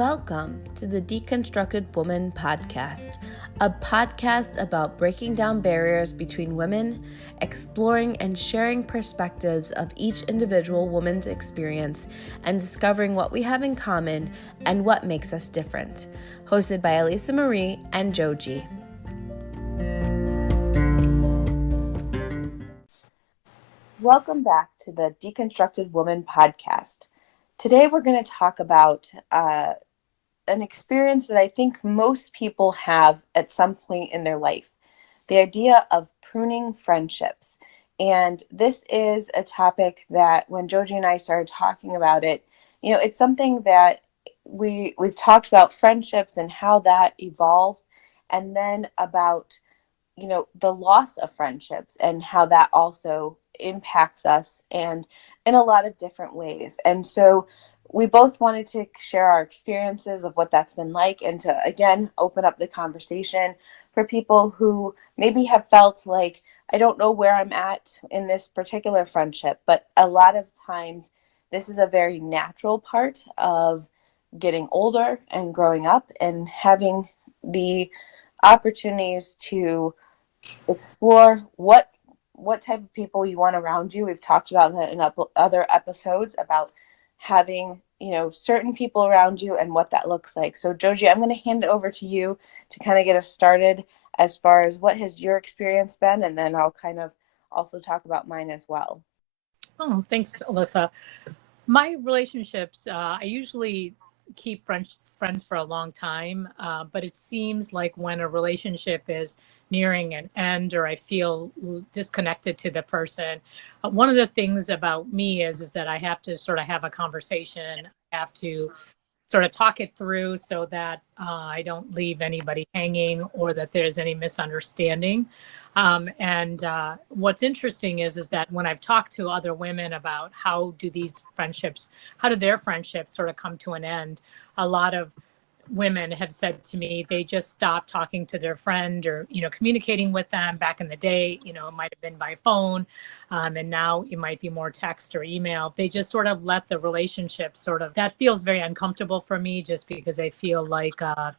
Welcome to the Deconstructed Woman podcast, a podcast about breaking down barriers between women, exploring and sharing perspectives of each individual woman's experience, and discovering what we have in common and what makes us different. Hosted by Elisa Marie and Joji. Welcome back to the Deconstructed Woman podcast. Today we're going to talk about an experience that I think most people have at some point in their life, the idea of pruning friendships. And this is a topic that when Joji and I started talking about it, it's something that we've talked about friendships and how that evolves, and then about, the loss of friendships and how that also impacts us and in a lot of different ways. And so we both wanted to share our experiences of what that's been like and to, again, open up the conversation for people who maybe have felt like, I don't know where I'm at in this particular friendship, but a lot of times this is a very natural part of getting older and growing up and having the opportunities to explore what type of people you want around you. We've talked about that in other episodes about having, certain people around you and what that looks like. So Joji, I'm going to hand it over to you to kind of get us started as far as what has your experience been, and then I'll kind of also talk about mine as well. Oh, thanks, Alyssa. My relationships, I usually keep friends for a long time, but it seems like when a relationship is nearing an end or I feel disconnected to the person, one of the things about me is that I have to sort of have a conversation. I have to sort of talk it through so that I don't leave anybody hanging or that there's any misunderstanding. And what's interesting is that when I've talked to other women about how do their friendships sort of come to an end, a lot of women have said to me they just stopped talking to their friend or communicating with them. Back in the day, it might have been by phone, and now it might be more text or email. They just sort of let the relationship that feels very uncomfortable for me, just because I feel like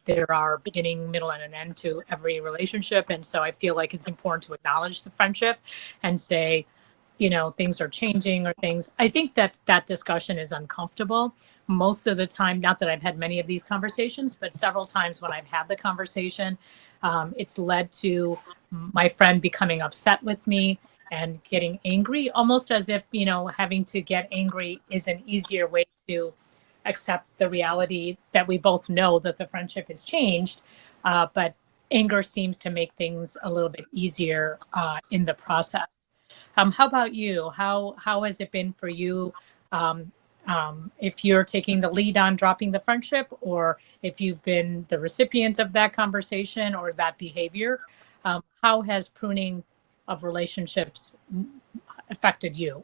there are beginning, middle, and an end to every relationship. And so I feel like it's important to acknowledge the friendship and say, things are changing or things. I think that discussion is uncomfortable most of the time. Not that I've had many of these conversations, but several times when I've had the conversation, it's led to my friend becoming upset with me and getting angry, almost as if, having to get angry is an easier way to accept the reality that we both know that the friendship has changed. But anger seems to make things a little bit easier in the process. How about you? How has it been for you? If you're taking the lead on dropping the friendship, or if you've been the recipient of that conversation or that behavior, how has pruning of relationships affected you?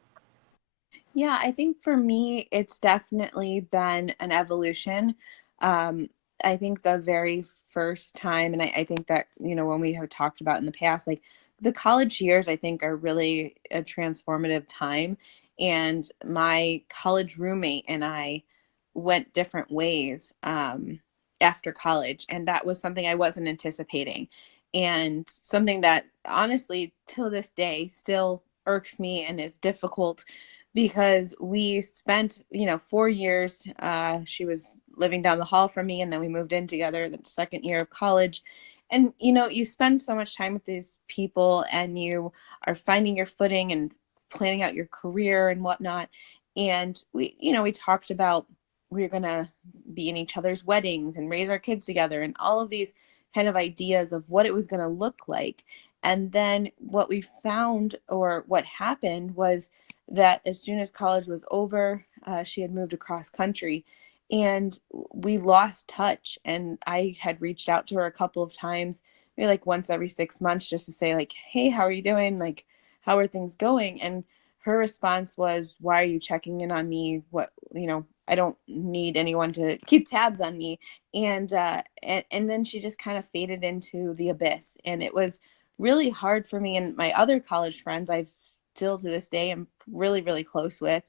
Yeah, I think for me, it's definitely been an evolution. I think the very first time, and I think that, when we have talked about in the past, like the college years, I think are really a transformative time. And my college roommate and I went different ways after college. And that was something I wasn't anticipating. And something that honestly, till this day, still irks me and is difficult because we spent, 4 years. She was living down the hall from me, and then we moved in together the second year of college. And, you spend so much time with these people and you are finding your footing and planning out your career and whatnot. And we talked about we were going to be in each other's weddings and raise our kids together and all of these kind of ideas of what it was going to look like. And then what we found, or what happened, was that as soon as college was over, she had moved across country and we lost touch. And I had reached out to her a couple of times, maybe like once every 6 months, just to say like, hey, how are you doing? Like, how are things going? And her response was, why are you checking in on me? What, I don't need anyone to keep tabs on me. And then she just kind of faded into the abyss. And it was really hard for me. And my other college friends, I've still to this day am really, really close with.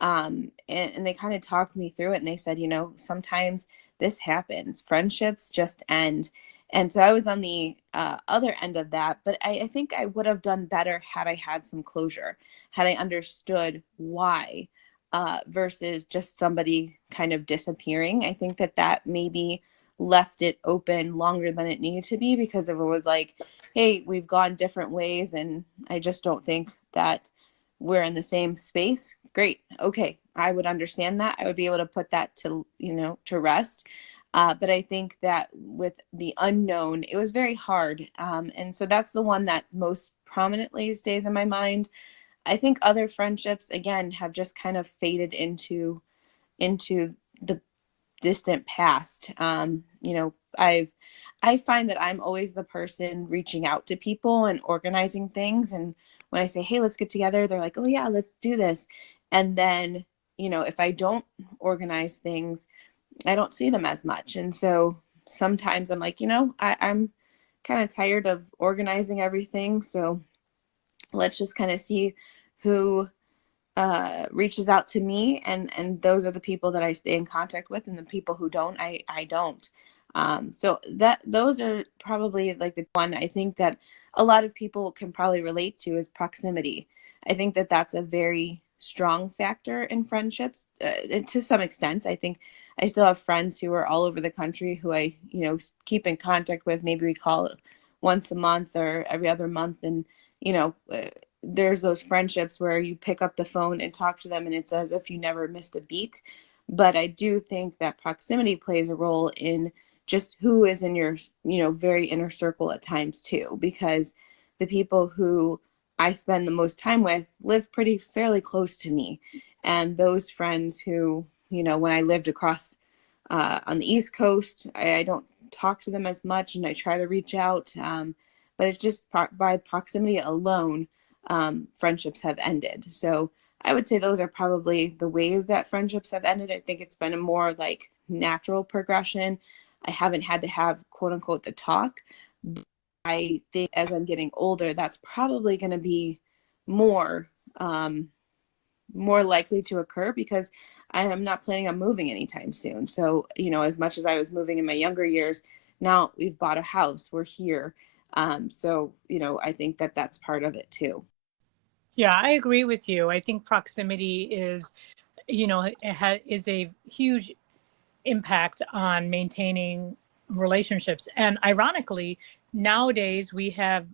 And they kind of talked me through it, and they said, sometimes this happens, friendships just end. And so I was on the other end of that, but I think I would have done better had I had some closure, had I understood why, versus just somebody kind of disappearing. I think that that maybe left it open longer than it needed to be, because if it was like, hey, we've gone different ways and I just don't think that we're in the same space, great, okay, I would understand that. I would be able to put that to, to rest. But I think that with the unknown, it was very hard. And so that's the one that most prominently stays in my mind. I think other friendships, again, have just kind of faded into the distant past. I find that I'm always the person reaching out to people and organizing things. And when I say, hey, let's get together, they're like, oh yeah, let's do this. And then, if I don't organize things, I don't see them as much. And so sometimes I'm like, I'm kind of tired of organizing everything. So let's just kind of see who reaches out to me, and those are the people that I stay in contact with, and the people who don't, I don't. So that those are probably like the one I think that a lot of people can probably relate to is proximity. I think that that's a very strong factor in friendships, to some extent. I think I still have friends who are all over the country who I keep in contact with. Maybe we call it once a month or every other month, and you know uh, there's those friendships where you pick up the phone and talk to them and it's as if you never missed a beat. But I do think that proximity plays a role in just who is in your, very inner circle at times too, because the people who I spend the most time with live pretty fairly close to me. And those friends who, when I lived across on the East Coast, I don't talk to them as much, and I try to reach out. But it's just by proximity alone, friendships have ended. So I would say those are probably the ways that friendships have ended. I think it's been a more like natural progression. I haven't had to have quote unquote the talk. But I think as I'm getting older, that's probably going to be more um, more likely to occur, because I am not planning on moving anytime soon. So, as much as I was moving in my younger years, now we've bought a house, we're here. So, I think that that's part of it too. Yeah, I agree with you. I think proximity is, is a huge impact on maintaining relationships. And ironically, nowadays we have,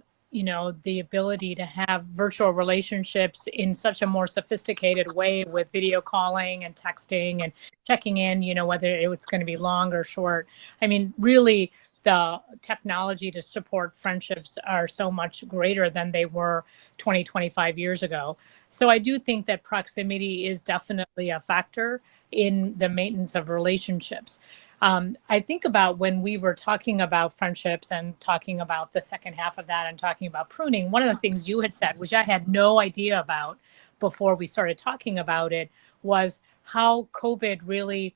the ability to have virtual relationships in such a more sophisticated way with video calling and texting and checking in, whether it's going to be long or short. I mean, really, the technology to support friendships are so much greater than they were 20, 25 years ago. So I do think that proximity is definitely a factor in the maintenance of relationships. I think about when we were talking about friendships and talking about the second half of that and talking about pruning, one of the things you had said, which I had no idea about before we started talking about it, was how COVID really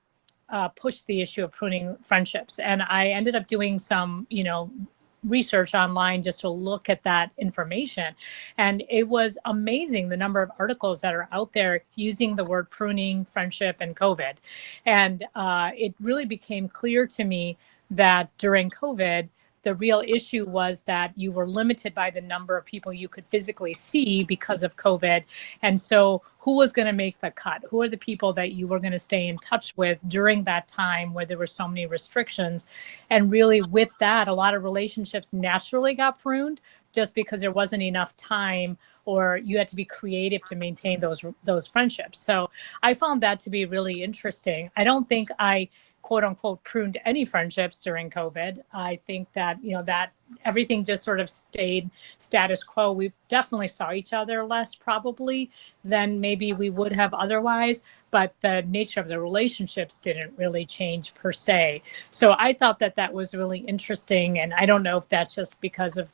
pushed the issue of pruning friendships. And I ended up doing some, research online just to look at that information. And it was amazing the number of articles that are out there using the word pruning, friendship, and COVID. And it really became clear to me that during COVID, the real issue was that you were limited by the number of people you could physically see because of COVID. And so, who was going to make the cut? Who are the people that you were going to stay in touch with during that time where there were so many restrictions? And really, with that, a lot of relationships naturally got pruned just because there wasn't enough time, or you had to be creative to maintain those friendships. So I found that to be really interesting. I don't think I quote unquote pruned any friendships during COVID. I think that, that everything just sort of stayed status quo. We definitely saw each other less probably than maybe we would have otherwise, but the nature of the relationships didn't really change per se. So I thought that that was really interesting. And I don't know if that's just because of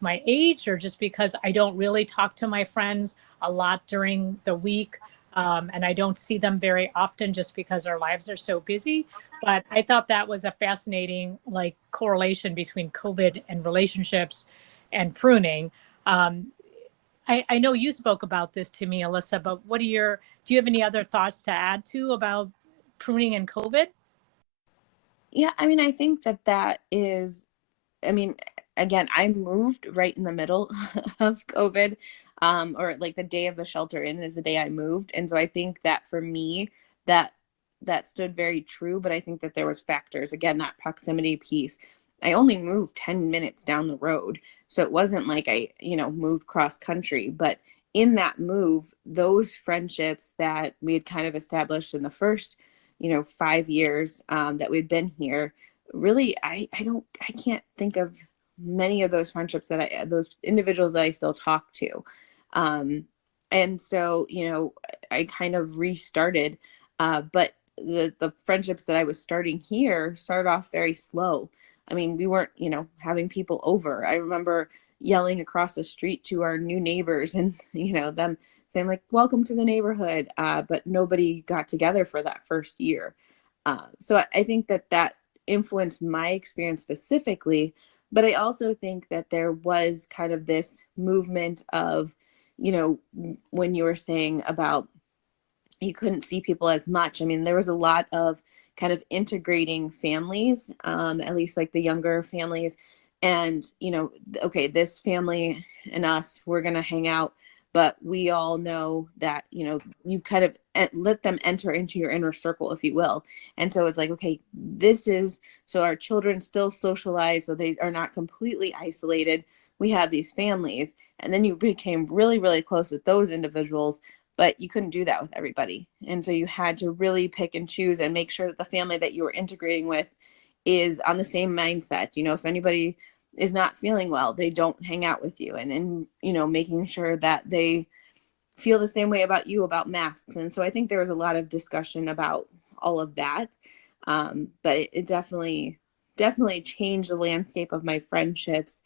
my age or just because I don't really talk to my friends a lot during the week. And I don't see them very often just because our lives are so busy. But I thought that was a fascinating correlation between COVID and relationships and pruning. Um, I know you spoke about this to me, Alyssa, but do you have any other thoughts to add to about pruning and COVID? Yeah, I mean, I think that that is, I mean, again, I moved right in the middle of COVID, or like the day of the shelter in is the day I moved, and so I think that for me, that that stood very true. But I think that there was factors again, that proximity piece. I only moved 10 minutes down the road, so it wasn't like I, moved cross country. But in that move, those friendships that we had kind of established in the first, 5 years that we'd been here, really I can't think of many of those friendships that I those individuals that I still talk to. um and so I kind of restarted, but the friendships that I was starting here started off very slow. I mean, we weren't having people over. I remember yelling across the street to our new neighbors, and them saying like, welcome to the neighborhood, but nobody got together for that first year. So I think that that influenced my experience specifically. But I also think that there was kind of this movement of, when you were saying about you couldn't see people as much. I mean, there was a lot of kind of integrating families, at least like the younger families. And, okay, this family and us, we're going to hang out. But we all know that, you've kind of let them enter into your inner circle, if you will. And so it's like, okay, this is so our children still socialize, so they are not completely isolated. We have these families. And then you became really, really close with those individuals, but you couldn't do that with everybody. And so you had to really pick and choose and make sure that the family that you were integrating with is on the same mindset. If anybody is not feeling well, they don't hang out with you, and making sure that they feel the same way about you about masks. And so I think there was a lot of discussion about all of that. But it definitely changed the landscape of my friendships.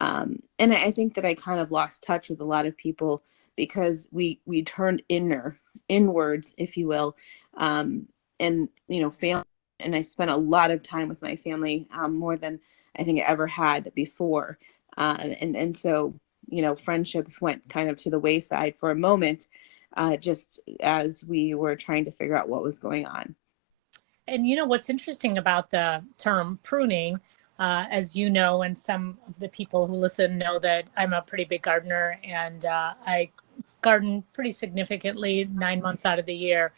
And I think that I kind of lost touch with a lot of people because we turned inwards, if you will. And family, and I spent a lot of time with my family, more than I think I ever had before. And so friendships went kind of to the wayside for a moment, just as we were trying to figure out what was going on. And you know what's interesting about the term pruning, as you know, and some of the people who listen know that I'm a pretty big gardener, and I garden pretty significantly 9 months out of the year.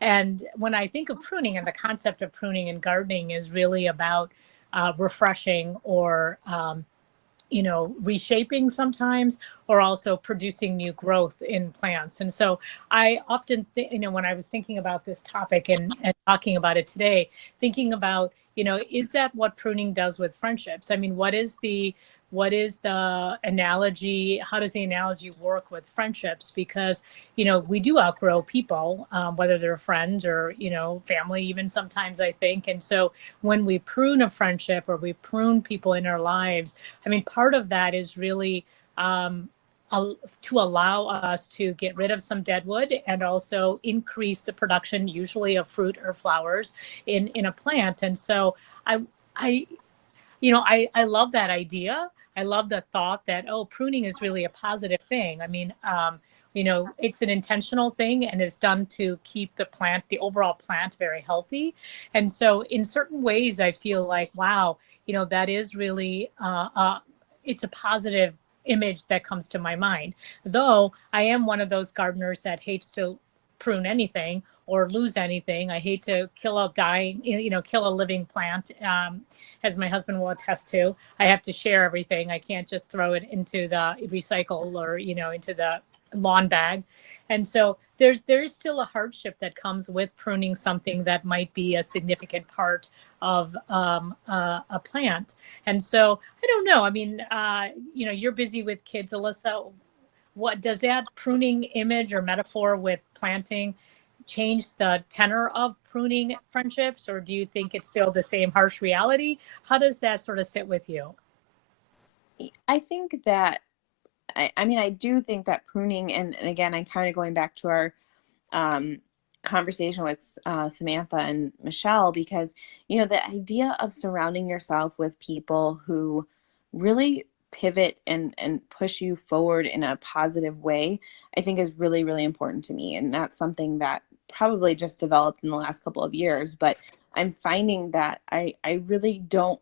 And when I think of pruning, and the concept of pruning and gardening is really about refreshing, or reshaping sometimes, or also producing new growth in plants. And so I often think, when I was thinking about this topic, and talking about it today, thinking about, is that what pruning does with friendships? I mean, what is the analogy? How does the analogy work with friendships? Because, we do outgrow people, whether they're friends or, family, even sometimes, I think. And so when we prune a friendship, or we prune people in our lives, I mean, part of that is really, um, to allow us to get rid of some dead wood, and also increase the production, usually of fruit or flowers, in a plant. And so I I love that idea. I love the thought that, oh, pruning is really a positive thing. I mean, it's an intentional thing, and it's done to keep the overall plant very healthy. And so in certain ways, I feel like, wow, that is really, it's a positive image that comes to my mind. Though I am one of those gardeners that hates to prune anything or lose anything. I hate to kill a dying, kill a living plant. As my husband will attest to, I have to share everything. I can't just throw it into the recycle, or, into the lawn bag. And so there is still a hardship that comes with pruning something that might be a significant part of a plant. And so I don't know. I mean, you're busy with kids, Alyssa. What does that pruning image or metaphor with planting change the tenor of pruning friendships, or do you think it's still the same harsh reality? How does that sort of sit with you? I think that I mean, I do think that pruning, and again, I'm kind of going back to our um, conversation with Samantha and Michelle, because the idea of surrounding yourself with people who really pivot and push you forward in a positive way, I think is really, really important to me. And that's something that probably just developed in the last couple of years. But I'm finding that I really don't,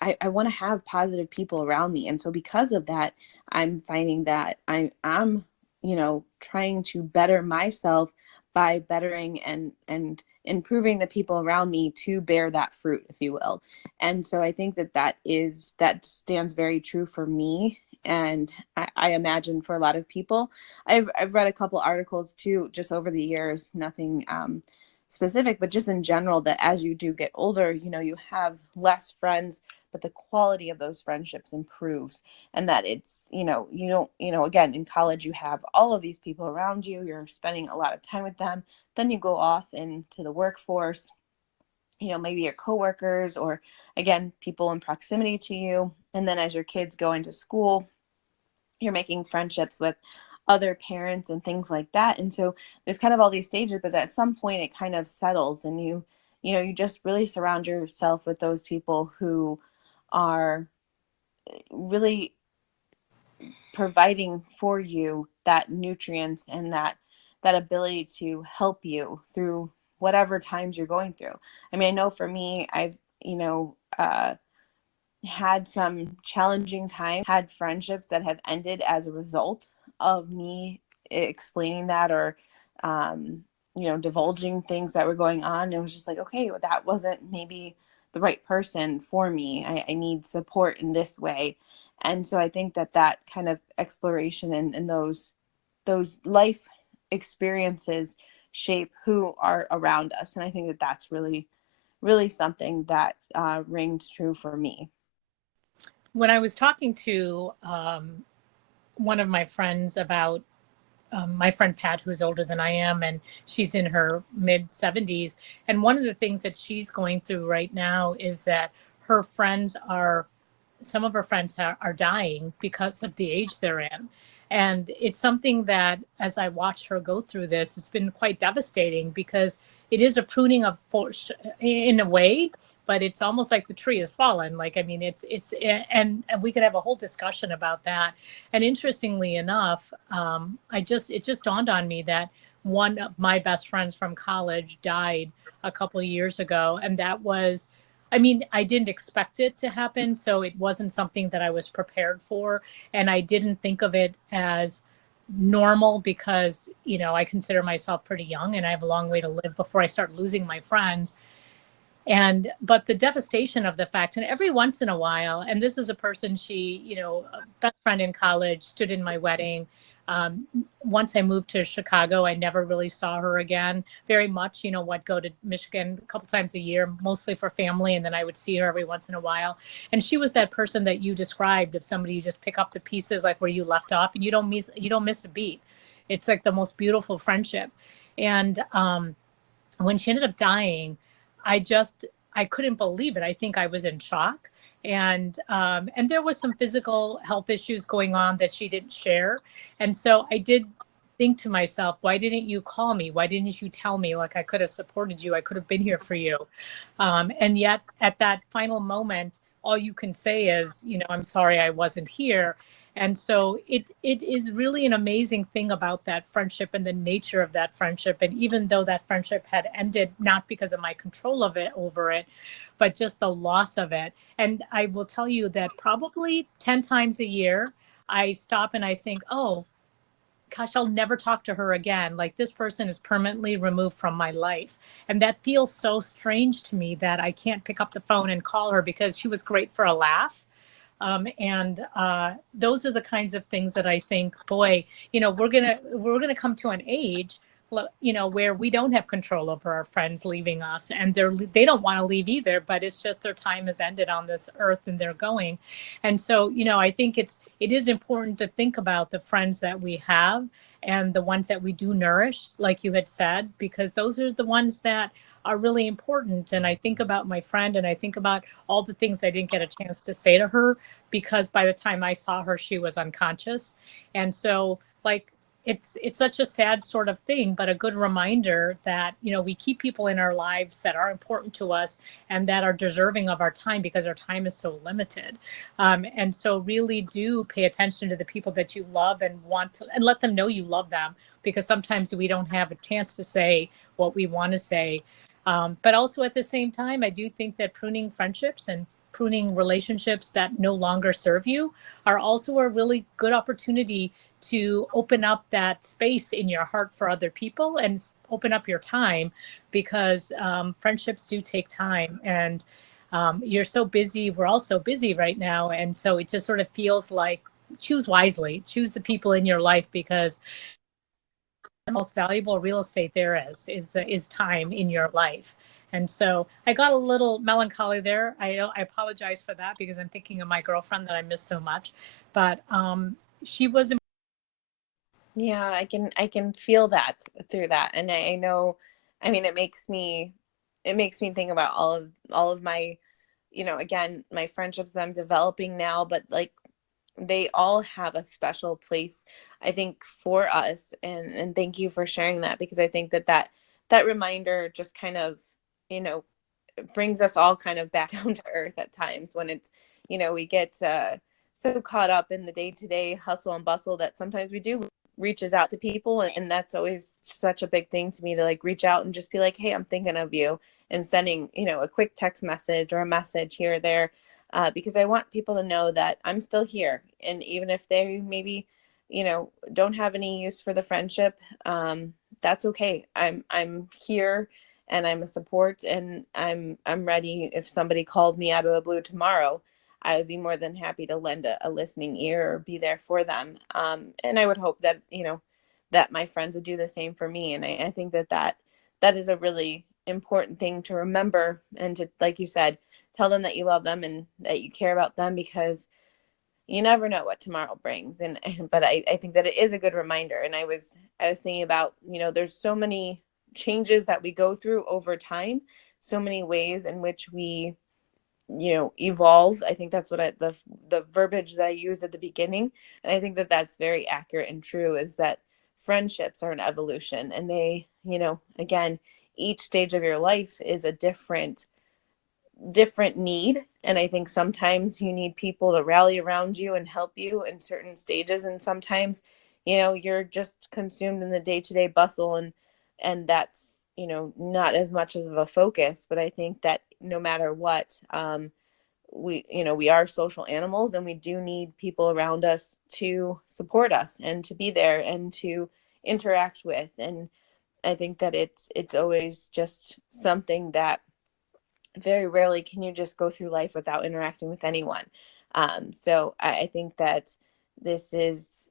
I want to have positive people around me. And so because of that, I'm finding that I'm, trying to better myself by bettering and improving the people around me to bear that fruit, if you will. And so I think that stands very true for me. And I imagine for a lot of people. I've read a couple articles too, just over the years, nothing specific, but just in general, that as you do get older, you have less friends, but the quality of those friendships improves. And that it's, you don't, again, in college, you have all of these people around you, you're spending a lot of time with them. Then you go off into the workforce, maybe your coworkers, or again, people in proximity to you. And then as your kids go into school, you're making friendships with other parents and things like that. And so there's kind of all these stages, but at some point it kind of settles, and you just really surround yourself with those people who are really providing for you that nutrients and that ability to help you through whatever times you're going through. I mean, I know for me, I've had some challenging times, had friendships that have ended as a result of me explaining that, or divulging things that were going on. It was just like, okay, well, that wasn't maybe the right person for me. I need support in this way. And so I think that kind of exploration and those life experiences shape who are around us. And I think that's really, really something that rings true for me. When I was talking to one of my friends about my friend Pat, who's older than I am, and she's in her mid 70s. And one of the things that she's going through right now is that her friends are, some of her friends are dying because of the age they're in. And it's something that, as I watched her go through this, it's been quite devastating, because it is a pruning of force in a way, but it's almost like the tree has fallen. Like, I mean, and we could have a whole discussion about that. And interestingly enough, it just dawned on me that one of my best friends from college died a couple of years ago. And that was, I mean, I didn't expect it to happen, so it wasn't something that I was prepared for. And I didn't think of it as normal, because, I consider myself pretty young and I have a long way to live before I start losing my friends. But the devastation of the fact, and every once in a while, and this is a person, she, a best friend in college, stood in my wedding. Um, Once I moved to Chicago, I never really saw her again very much. What, go to Michigan a couple times a year, mostly for family, and then I would see her every once in a while. And she was that person that you described, of somebody you just pick up the pieces like where you left off, and you don't miss a beat. It's like the most beautiful friendship. And when she ended up dying, I just, I couldn't believe it. I think I was in shock. And there was some physical health issues going on that she didn't share. And so I did think to myself, why didn't you call me? Why didn't you tell me? Like, I could have supported you. I could have been here for you. And yet at that final moment, all you can say is, I'm sorry I wasn't here. And so it is really an amazing thing about that friendship and the nature of that friendship. And even though that friendship had ended, not because of my control of it over it, but just the loss of it. And I will tell you that probably 10 times a year, I stop and I think, oh, gosh, I'll never talk to her again. Like, this person is permanently removed from my life. And that feels so strange to me, that I can't pick up the phone and call her, because she was great for a laugh. And those are the kinds of things that I think, boy, we're gonna come to an age, where we don't have control over our friends leaving us, and they don't want to leave either. But it's just their time has ended on this earth and they're going. And so, I think it is important to think about the friends that we have, and the ones that we do nourish, like you had said, because those are the ones that are really important. And I think about my friend, and I think about all the things I didn't get a chance to say to her, because by the time I saw her, she was unconscious. And so, like, it's such a sad sort of thing, but a good reminder that, you know, we keep people in our lives that are important to us and that are deserving of our time because our time is so limited. And so really do pay attention to the people that you love and want to, and let them know you love them, because sometimes we don't have a chance to say what we want to say. But also at the same time, I do think that pruning friendships and pruning relationships that no longer serve you are also a really good opportunity to open up that space in your heart for other people and open up your time, because friendships do take time. And you're so busy. We're all so busy right now. And so it just sort of feels like choose wisely, choose the people in your life, because the most valuable real estate there is time in your life. And so I got a little melancholy there. I apologize for that, because I'm thinking of my girlfriend that I miss so much. But she was. Yeah, I can feel that through that. And I know, I mean, it makes me think about all of my, again, my friendships I'm developing now, but like they all have a special place, I think, for us. And thank you for sharing that, because I think that reminder just kind of, you know, brings us all kind of back down to earth at times when it's, we get so caught up in the day-to-day hustle and bustle that sometimes we do reaches out to people, and that's always such a big thing to me, to like reach out and just be like, hey, I'm thinking of you, and sending, a quick text message or a message here or there, because I want people to know that I'm still here. And even if they maybe, don't have any use for the friendship, that's okay. I'm here, and I'm a support, and I'm ready. If somebody called me out of the blue tomorrow, I would be more than happy to lend a listening ear or be there for them. And I would hope that, that my friends would do the same for me. And I think that is a really important thing to remember, and to, like you said, tell them that you love them and that you care about them, because you never know what tomorrow brings. But I think that it is a good reminder. And I was thinking about, there's so many changes that we go through over time, so many ways in which we, evolve. I think that's what the verbiage that I used at the beginning. And I think that that's very accurate and true, is that friendships are an evolution, and they, again, each stage of your life is a different need. And I think sometimes you need people to rally around you and help you in certain stages, and sometimes, you're just consumed in the day-to-day bustle, and that's, not as much of a focus. But I think that no matter what, we are social animals, and we do need people around us to support us and to be there and to interact with. And I think that it's always just something that very rarely can you just go through life without interacting with anyone. So I think that this is,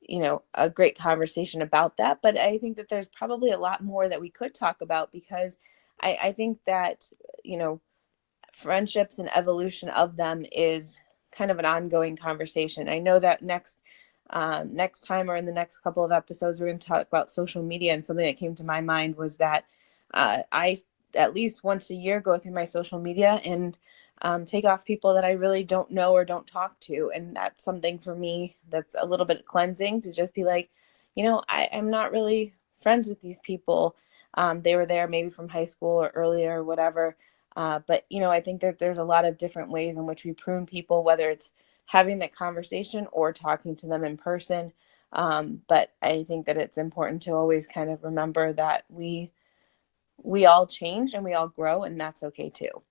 a great conversation about that. But I think that there's probably a lot more that we could talk about, because I think that, friendships and evolution of them is kind of an ongoing conversation. I know that next time, or in the next couple of episodes, we're going to talk about social media. And something that came to my mind was that I, at least once a year, go through my social media and take off people that I really don't know or don't talk to. And that's something for me that's a little bit cleansing, to just be like, I'm not really friends with these people. They were there maybe from high school or earlier or whatever. But, I think that there's a lot of different ways in which we prune people, whether it's having that conversation or talking to them in person. But I think that it's important to always kind of remember that we all change and we all grow, and that's okay too.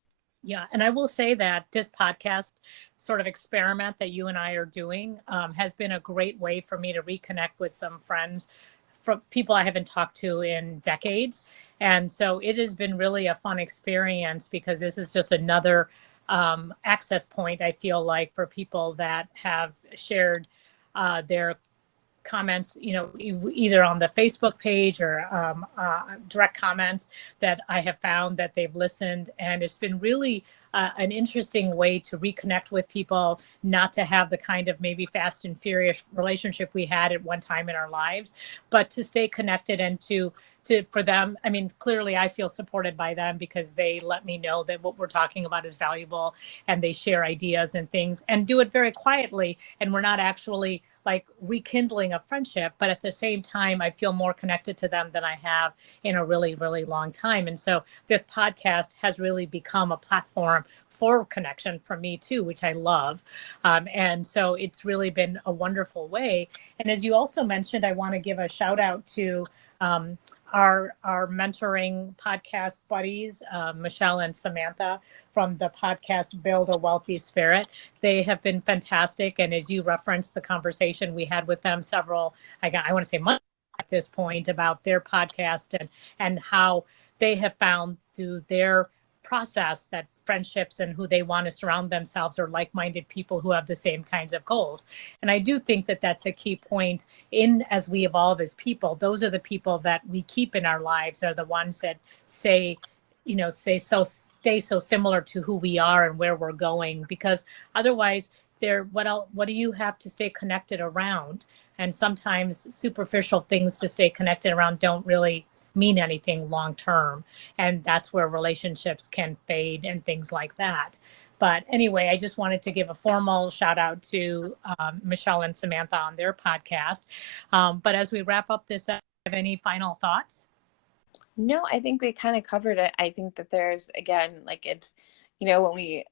Yeah, and I will say that this podcast sort of experiment that you and I are doing has been a great way for me to reconnect with some friends from people I haven't talked to in decades. And so it has been really a fun experience, because this is just another access point, I feel like, for people that have shared their comments, you know, either on the Facebook page or direct comments that I have found that they've listened. And it's been really an interesting way to reconnect with people, not to have the kind of maybe fast and furious relationship we had at one time in our lives, but to stay connected and to for them. I mean, clearly I feel supported by them because they let me know that what we're talking about is valuable, and they share ideas and things and do it very quietly. And we're not actually like rekindling a friendship, but at the same time, I feel more connected to them than I have in a really, really long time. And so this podcast has really become a platform for connection for me too, which I love. And so it's really been a wonderful way. And as you also mentioned, I want to give a shout out to um, our mentoring podcast buddies, Michelle and Samantha from the podcast Build a Wealthy Spirit. They have been fantastic. And as you referenced the conversation we had with them several, I want to say months at this point about their podcast and how they have found through their process that friendships and who they want to surround themselves are like-minded people who have the same kinds of goals. And I do think that that's a key point in as we evolve as people. Those are the people that we keep in our lives, are the ones that say, stay so similar to who we are and where we're going, because otherwise what do you have to stay connected around? And sometimes superficial things to stay connected around don't really mean anything long term, and that's where relationships can fade and things like that. But anyway, I just wanted to give a formal shout out to Michelle and Samantha on their podcast. But as we wrap up this, have any final thoughts? No, I think we kind of covered it. I think that there's, again, like it's, when we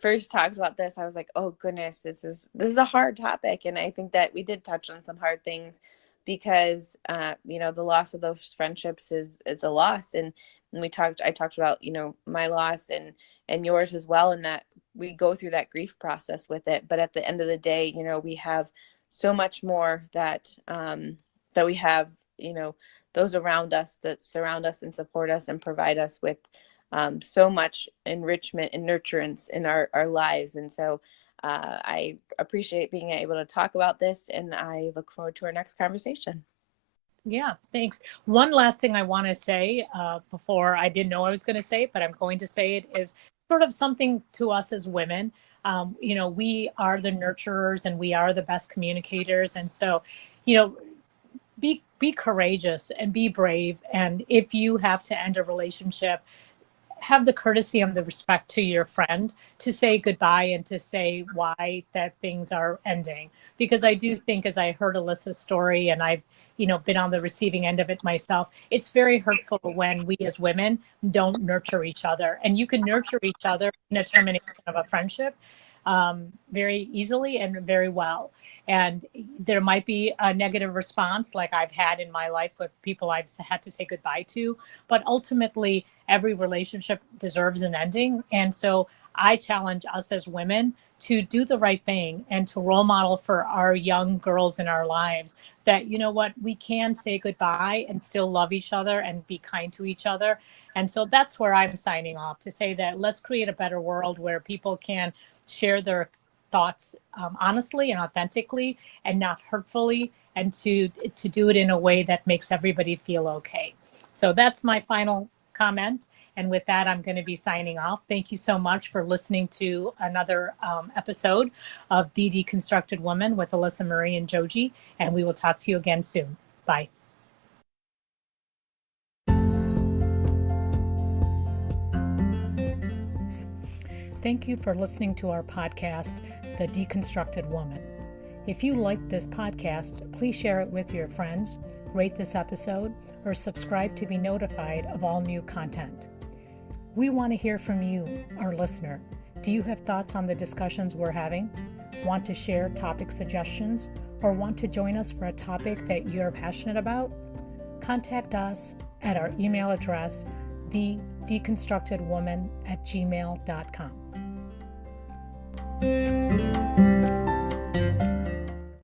first talked about this, I was like, oh goodness, this is a hard topic. And I think that we did touch on some hard things because, the loss of those friendships is a loss. And I talked about, my loss and yours as well. And that we go through that grief process with it. But at the end of the day, we have so much more that we have, those around us that surround us and support us and provide us with so much enrichment and nurturance in our lives. And so I appreciate being able to talk about this, and I look forward to our next conversation. Yeah, thanks. One last thing I want to say before I didn't know I was going to say it, but I'm going to say it is sort of something to us as women. We are the nurturers and we are the best communicators. And so, you know, be courageous and be brave. And if you have to end a relationship, have the courtesy and the respect to your friend to say goodbye and to say why that things are ending. Because I do think, as I heard Alyssa's story and I've, been on the receiving end of it myself, it's very hurtful when we as women don't nurture each other. And you can nurture each other in a termination of a friendship very easily and very well. And there might be a negative response like I've had in my life with people I've had to say goodbye to, but ultimately every relationship deserves an ending. And so I challenge us as women to do the right thing and to role model for our young girls in our lives that, you know what, we can say goodbye and still love each other and be kind to each other. And so that's where I'm signing off, to say that let's create a better world where people can share their thoughts honestly and authentically and not hurtfully, and to do it in a way that makes everybody feel okay. So that's my final comment. And with that, I'm going to be signing off. Thank you so much for listening to another episode of The Deconstructed Woman with Alyssa Marie and Joji. And we will talk to you again soon. Bye. Thank you for listening to our podcast, The Deconstructed Woman. If you liked this podcast, please share it with your friends, rate this episode, or subscribe to be notified of all new content. We want to hear from you, our listener. Do you have thoughts on the discussions we're having? Want to share topic suggestions, or want to join us for a topic that you're passionate about? Contact us at our email address, thedeconstructedwoman@gmail.com.